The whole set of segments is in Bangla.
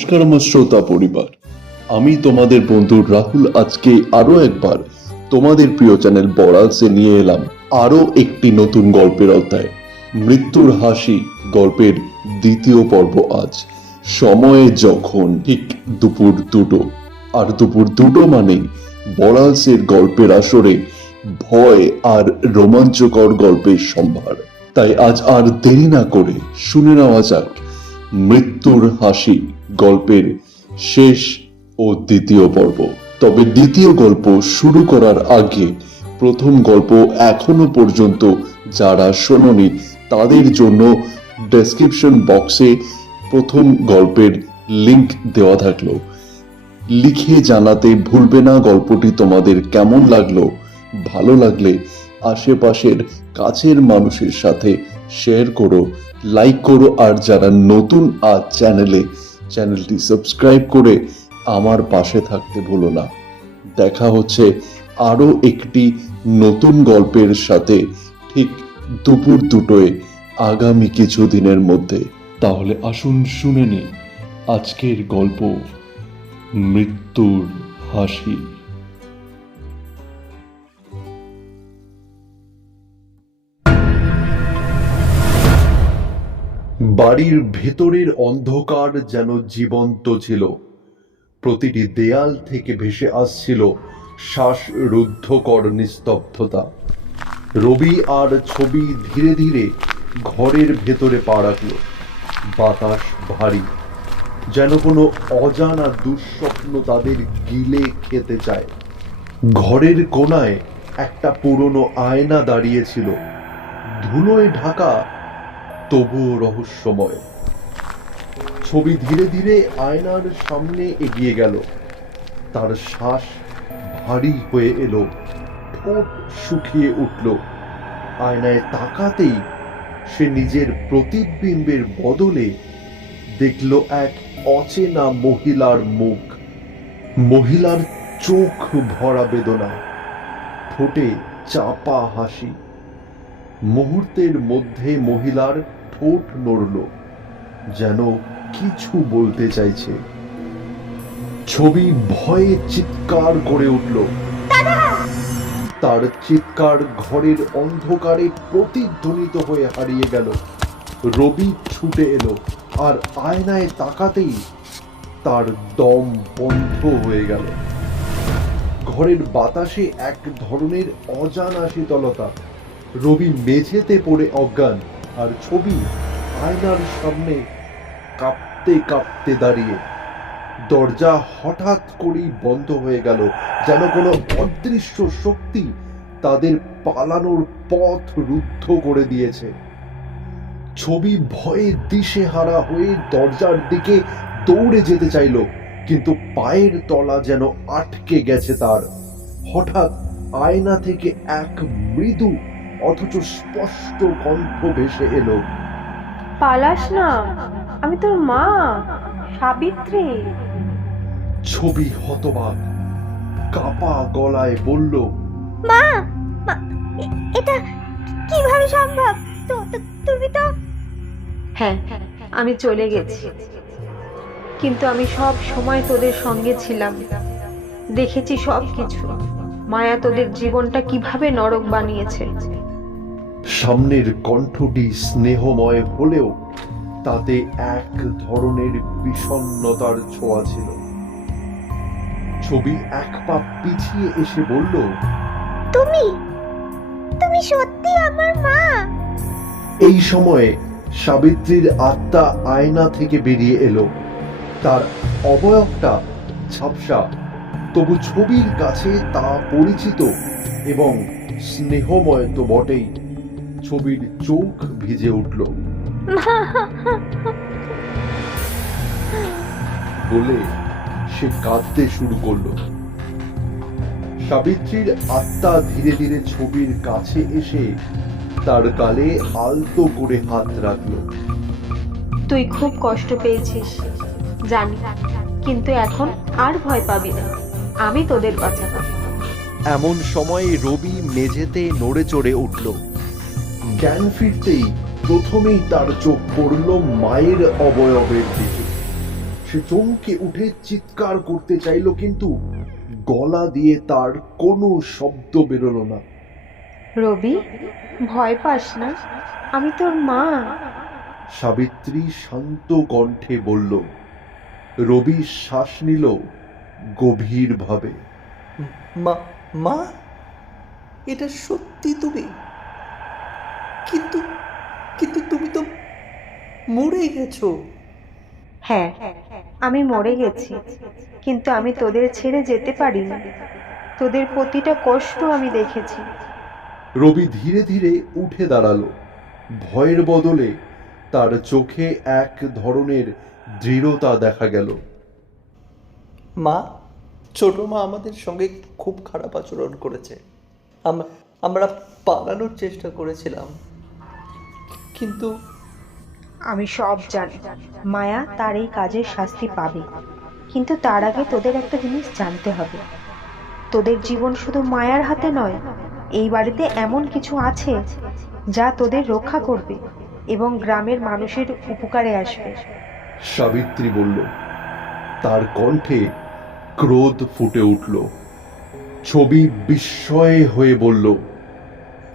নমস্কার, আমার শ্রোতা পরিবার। আমি তোমাদের বন্ধু রাহুল আজকে আরও একবার তোমাদের প্রিয় চ্যানেল বড়ালসে নিয়ে এলাম আরও একটি নতুন গল্পের অধ্যায়। মৃত্যুর হাসি গল্পের দ্বিতীয় পর্ব আজ। সময়ে যখন ঠিক দুপুর দুটো। আর দুপুর দুটো মানেই বড়ালসের গল্পের আসরে ভয় আর রোমাঞ্চকর গল্পের সম্ভার। তাই আজ আর দেরি না করে শুনে নেওয়া যাক মৃত্যুর হাসি গল্পের শেষ ও দ্বিতীয় পর্ব। তবে দ্বিতীয় গল্প শুরু করার আগে প্রথম গল্প এখনও পর্যন্ত যারা শোনোনি, তাদের জন্য ডেসক্রিপশন বক্সে প্রথম গল্পের লিংক দেওয়া থাকল। লিখে জানাতে ভুলবে না গল্পটি তোমাদের কেমন লাগল, ভালো লাগলে আশেপাশের কাছের মানুষের সাথে শেয়ার করো লাইক করো, আর যারা নতুন আর চ্যানেলে চ্যানেলটি সাবস্ক্রাইব করে আমার পাশে থাকতে ভুলো না। দেখা হচ্ছে আরও একটি নতুন গল্পের সাথে ঠিক দুপুর দুটোয় আগামী কিছু দিনের মধ্যে। তাহলে আসুন শুনে নিই আজকের গল্প মৃত্যুর হাসি। বাড়ির ভেতরের অন্ধকার যেন জীবন্ত ছিল। প্রতিটি দেয়াল থেকে ভেসে আসছিল শ্বাসরুদ্ধকর নিস্তব্ধতা। রবি আর ছবি ধীরে ধীরে ঘরের ভেতরে পা রাখল। বাতাস ভারী, যেন কোনো অজানা দুঃস্বপ্ন তাদের গিলে খেতে চায়। ঘরের কোনায় একটা পুরনো আয়না দাঁড়িয়েছিল ধুলোয় ঢাকা তবুও রহস্যময়। ছবি ধীরে ধীরে আয়নার সামনে এগিয়ে গেল। তার শ্বাস ভারী হয়ে এলো, ঠোঁট শুকিয়ে উঠল। আয়নায় তাকাতেই সে নিজের প্রতিবিম্বের বদলে দেখল এক অচেনা মহিলার মুখ। মহিলার চোখ ভরা বেদনা, ঠোঁটে চাপা হাসি। মুহূর্তের মধ্যে মহিলার ঠোঁট নড়ল, যেন কিছু বলতে চাইছে। ছবি ভয়ে চিৎকার করে উঠল। তার চিৎকার ঘরের অন্ধকারে প্রতিধ্বনিত হয়ে হারিয়ে গেল। রবি ছুটে এলো, আর আয়নায় তাকাতেই তার দম বন্ধ হয়ে গেল। ঘরের বাতাসে এক ধরনের অজানা শীতলতা। রবি মেঝেতে পড়ে অজ্ঞান। আর ছবি আয়নার সামনে কাঁপতে কাঁপতে দাঁড়িয়ে। দরজা হঠাৎ করেই বন্ধ হয়ে গেল, যেন কোনো অদৃশ্য শক্তি তাদের পালানোর পথ রুদ্ধ করে দিয়েছে। ছবি ভয়ে দিশেহারা হয়ে দরজার দিকে দৌড়ে যেতে চাইল, কিন্তু পায়ের তলা যেন আটকে গেছে তার। হঠাৎ আয়না থেকে এক মৃদু অথচ স্পষ্ট কণ্ঠ ভেসে এলো। পালাস না আমি তোর মা সাবিত্রী। ছবি হতবাক কাপা গলায় বলল মা এটা কীভাবে সম্ভব? তুমি তো হ্যাঁ আমি চলে গেছি। কিন্তু আমি সব সময় তোদের সঙ্গে ছিলাম। দেখেছি সব কিছু মায়া তোদের জীবনটা কীভাবে নরক বানিয়েছে। সামনের কণ্ঠটি স্নেহময় হলেও তাতে এক ধরনের বিষণ্ণতার ছোঁয়া ছিল। ছবি এক পা পিছিয়ে এসে বলল তুমি তুমি সত্যি আমার মা? এই সময়ে সাবিত্রীর আত্মা আয়না থেকে বেরিয়ে এলো। তার অবয়বটা ঝাপসা তবু ছবির কাছে তা পরিচিত এবং স্নেহময় তো বটেই। ছবির চোখ ভিজে উঠল। বলে সে কাঁদতে শুরু করল। সাবিত্রীর আত্মা ধীরে ধীরে ছবির কাছে এসে তার গালে আলতো করে হাত রাখল। তুই খুব কষ্ট পেয়েছিস জানি কিন্তু এখন আর ভয় পাবি না। আমি তোদের বাঁচাবো। এমন সময় রবি মেঝেতে নড়ে চড়ে উঠল। জ্ঞান ফিরতেই প্রথমেই তার চোখ পড়ল মায়ের অবয়বের দিকে। সে চমকে উঠে চিৎকার করতে চাইলো কিন্তু গলা দিয়ে তার কোনো শব্দ বেরোলো না। রবি ভয় পাস না আমি তোর মা। সাবিত্রী শান্ত কণ্ঠে বলল রবি শ্বাস নিল গভীরভাবে। মা মা এটা সত্যি তুমি? কিন্তু কিন্তু তুমি তো মরে গেছো। হ্যাঁ আমি মরে গেছি। কিন্তু আমি তোদের ছেড়ে যেতে পারি না তোদের প্রতিটা কষ্ট আমি দেখেছি। রবি ধীরে ধীরে উঠে দাঁড়াল। ভয়ের বদলে তার চোখে এক ধরনের দৃঢ়তা দেখা গেল। মা ছোট মা আমাদের সঙ্গে খুব খারাপ আচরণ করেছে। আমরা আমরা পালানোর চেষ্টা করেছিলাম। কিন্তু আমি সব জানি। মায়া তার এই কাজের শাস্তি পাবে। কিন্তু তার আগে তোদের একটা জিনিস জানতে হবে। তোদের জীবন শুধু মায়ার হাতে নয় এই বাড়িতে এমন কিছু আছে যা তোদের রক্ষা করবে এবং গ্রামের মানুষের উপকারে আসবে। সাবিত্রী বলল তার কণ্ঠে ক্রোধ ফুটে উঠল। ছবি বিস্ময়ে হয়ে বলল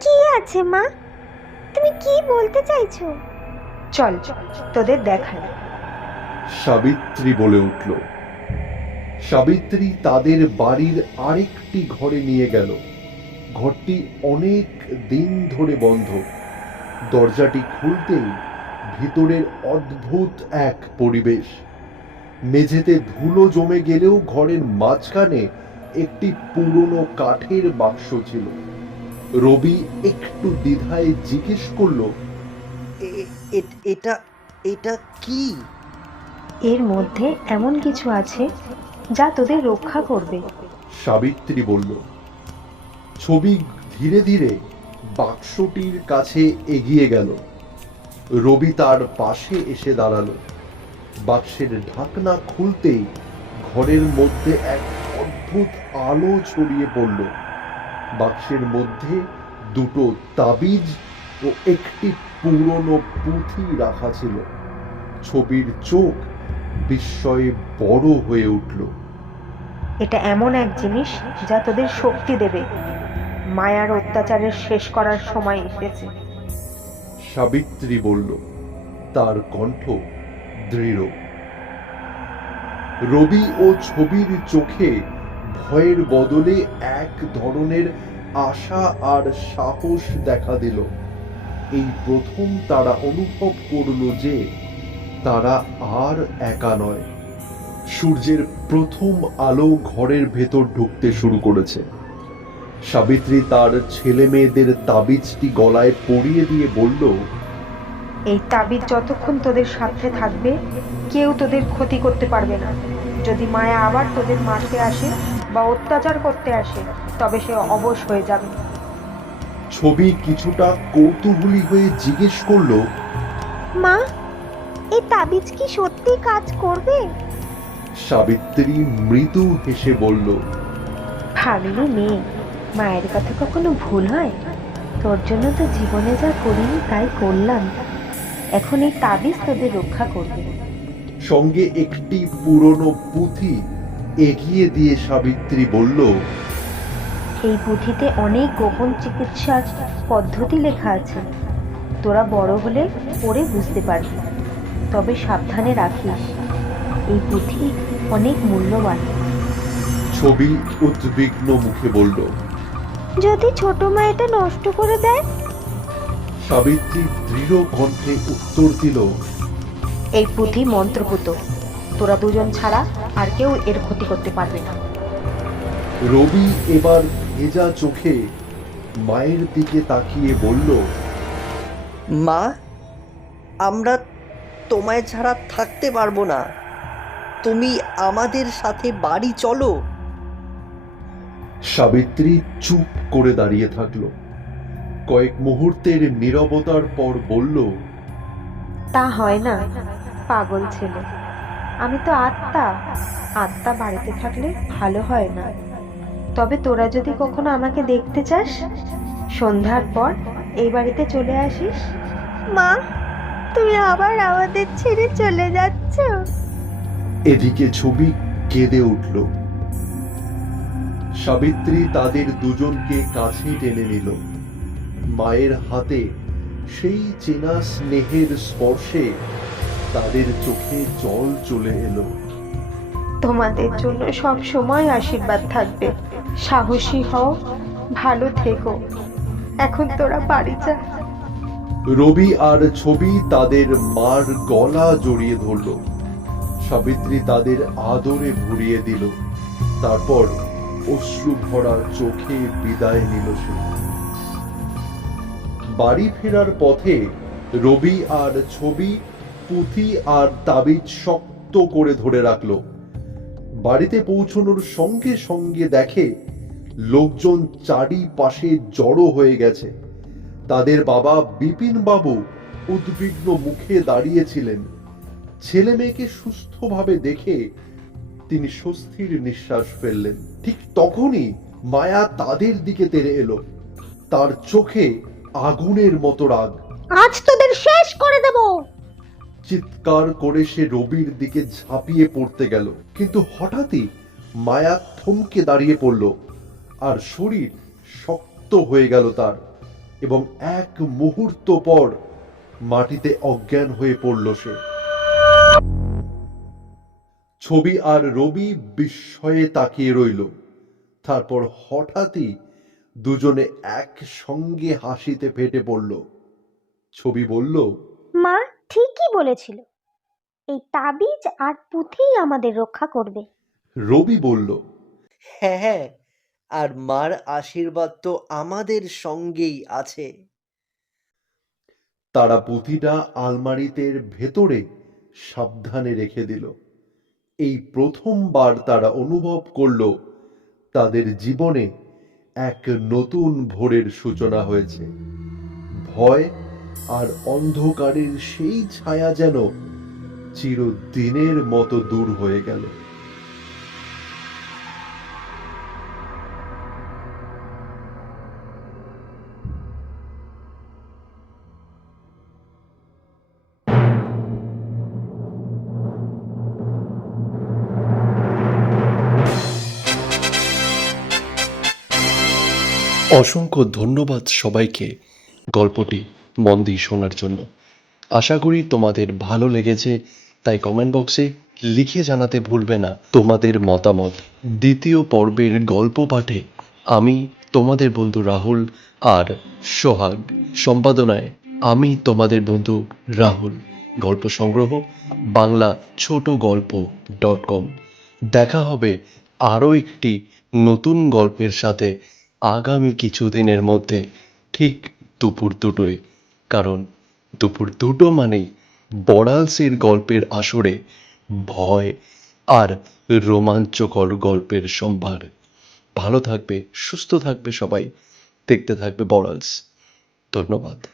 কি আছে মা? তুমি কি বলতে চাইছো? চল তোদের দেখাই। সাবিত্রী বলে উঠল। সাবিত্রী তাদের বাড়ির আরেকটি ঘরে নিয়ে গেল। ঘরটি অনেক দিন ধরে বন্ধ। দরজাটি খুলতেই ভিতরের অদ্ভুত এক পরিবেশ। মেঝেতে ধুলো জমে গেলেও ঘরের মাঝখানে একটি পুরনো কাঠের বাক্স ছিল। রবি একটু দ্বিধায় জিজ্ঞেস করল এটা এটা কি? এর মধ্যে এমন কিছু আছে যা তোদের রক্ষা করবে। সাবিত্রী বলল ছবি ধীরে ধীরে বাক্সটির কাছে এগিয়ে গেল। রবি তার পাশে এসে দাঁড়াল। বাক্সের ঢাকনা খুলতেই ঘরের মধ্যে এক অদ্ভুত আলো ছড়িয়ে পড়ল। বাক্সের মধ্যে দুটো তাবিজ ও একটি পুরনো পুঁথি রাখা ছিল। ছবির চোখ বিস্ময়ে বড় হয়ে উঠল। এটা এমন এক জিনিস যা তোদের শক্তি দেবে। মায়ার অত্যাচারের শেষ করার সময় এসেছে। সাবিত্রী বলল তার কণ্ঠ দৃঢ়। রবি ও ছবির চোখে ভয়ের বদলে এক ধরনের আশা আর সাহস দেখা দিল। এই প্রথম তারা অনুভব করল যে তারা আর একা নয়। সূর্যের প্রথম আলো ঘরের ভেতর ঢুকতে শুরু করেছে। সাবিত্রী তার ছেলে মেয়েদের তাবিজটি গলায় পরিয়ে দিয়ে বলল, এই তাবিজ যতক্ষণ তোদের সাথে থাকবে, কেউ তোদের ক্ষতি করতে পারবে না। যদি মায়া আবার তোদের মারতে আসে বা অত্যাচার করতে আসে তবে সে অবশ হয়ে যাবে। ছবি কিছুটা কৌতূহলী হয়ে জিজ্ঞেস করল মা এই তাবিজ কি সত্যি কাজ করবে? সাবিত্রী মৃদু হেসে বলল ভাবিনি মেয়ে মায়ের কথা কখনো ভুল হয়? তোর জন্য তো জীবনে যা করিনি তাই করলাম। এখন এই তাবিজ তোদের রক্ষা করবে। সঙ্গে একটি পুরনো পুঁথি এগিয়ে দিয়ে সাবিত্রী বলল এই পুঁথিতে অনেক গোপন চিকিৎসার পদ্ধতি লেখা আছে। তোরা বড় হলে পড়ে বুঝতে পারবি। তবে সাবধানে রাখিস এই পুঁথি অনেক মূল্যবান। ছবি উদ্বিগ্ন মুখে বলল যদি ছোট মা এটা নষ্ট করে দেয়? সাবিত্রী দৃঢ় কণ্ঠে উত্তর দিল এই পুঁথি মন্ত্রপুত। তোরা দুজন ছাড়া আর কেউ এর ক্ষতি করতে পারবে না। রবি এবার ভেজা চোখে মায়ের দিকে তাকিয়ে বলল মা আমরা তোমায় ছাড়া থাকতে পারব না। তুমি আমাদের সাথে বাড়ি চলো। সাবিত্রী চুপ করে দাঁড়িয়ে থাকল। কয়েক মুহূর্তের নীরবতার পর বলল তা হয় না পাগল ছেলে। আমি তো আত্মা। আত্মা বাড়িতে থাকলে ভালো হয় না। তবে তোরা যদি কখনো আমাকে দেখতে চাস সন্ধ্যার পর এই বাড়িতে চলে আসিস। মা তুমি আবার আমাদের ছেড়ে চলে যাচ্ছ। এদিকে ছবি কেঁদে উঠল। সাবিত্রী তাদের দুজনকে কাছে টেনে নিল। মায়ের হাতে সেই চেনা স্নেহের স্পর্শে তাদের চোখে জল চলে এলো। তোমাদের জন্য সব সময় আশীর্বাদ থাকবে। সাহসী হও ভালো থেকো। এখন তোরা বাড়ি যা। রবি আর ছবি তাদের মার গলা জড়িয়ে ধরল। সাবিত্রী তাদের আদরে ভরিয়ে দিল। তারপর অশ্রু ভরা চোখে বিদায় নিল সে। বাড়ি ফেরার পথে রবি আর ছবি পুঁথি আর তাবিজ শক্ত করে ধরে রাখল। বাড়িতে পৌঁছানোর সঙ্গে সঙ্গে দেখে লোকজন চারিপাশে জড়ো হয়ে গেছে। তাদের বাবা বিপিন বাবু উদ্বিগ্ন মুখে দাঁড়িয়েছিলেন। ছেলে মেয়েকে সুস্থভাবে দেখে তিনি স্বস্তির নিঃশ্বাস ফেললেন। ঠিক তখনই মায়া তাদের দিকে তেড়ে এলো। তার চোখে আগুনের মতো রাগ। আজ তোদের শেষ করে দেব। চিৎকার করে সে রবির দিকে ঝাঁপিয়ে পড়তে গেল। কিন্তু হঠাৎই মায়া থমকে দাঁড়িয়ে পড়ল আর শরীর শক্ত হয়ে গেল তার এবং এক মুহূর্ত পর মাটিতে অজ্ঞান হয়ে পড়ল সে। ছবি আর রবি বিস্ময়ে তাকিয়ে রইল। তারপর হঠাৎই দুজনে একসঙ্গে হাসিতে ফেটে পড়ল। ছবি বলল, মা ঠিকই বলেছিল এই তাবিজ আর পুঁথিই আমাদের রক্ষা করবে। রবি বলল হ্যাঁ হ্যাঁ আর মার আশীর্বাদ তো আমাদের সঙ্গেই আছে। তারা পুঁথিটা আলমারিতে ভেতরে সাবধানে রেখে দিল। এই প্রথমবার তারা অনুভব করল তাদের জীবনে এক নতুন ভোরের সূচনা হয়েছে। ভয় আর অন্ধকারের সেই ছায়া যেন চিরদিনের মতো দূর হয়ে গেল। অসংখ্য ধন্যবাদ সবাইকে। গল্পটি মন দিয়ে শোনার জন্য। আশা করি তোমাদের ভালো লেগেছে, তাই কমেন্ট বক্সে লিখে জানাতে ভুলবে না তোমাদের মতামত। দ্বিতীয় পর্বের গল্প পাঠে আমি, তোমাদের বন্ধু রাহুল আর সোহাগ। সম্পাদনায় আমি, তোমাদের বন্ধু রাহুল। গল্প সংগ্রহ, বাংলা ছোট গল্প ডট কম। দেখা হবে আরও একটি নতুন গল্পের সাথে আগামী কিছুদিনের মধ্যে, ঠিক দুপুর দুটোয়। কারণ দুপুর দুটো মানেই বড়ালসের গল্পের আসরে ভয় আর রোমাঞ্চকর গল্পের সম্ভার। ভালো থাকবে, সুস্থ থাকবে সবাই, দেখতে থাকবে বড়ালস। ধন্যবাদ।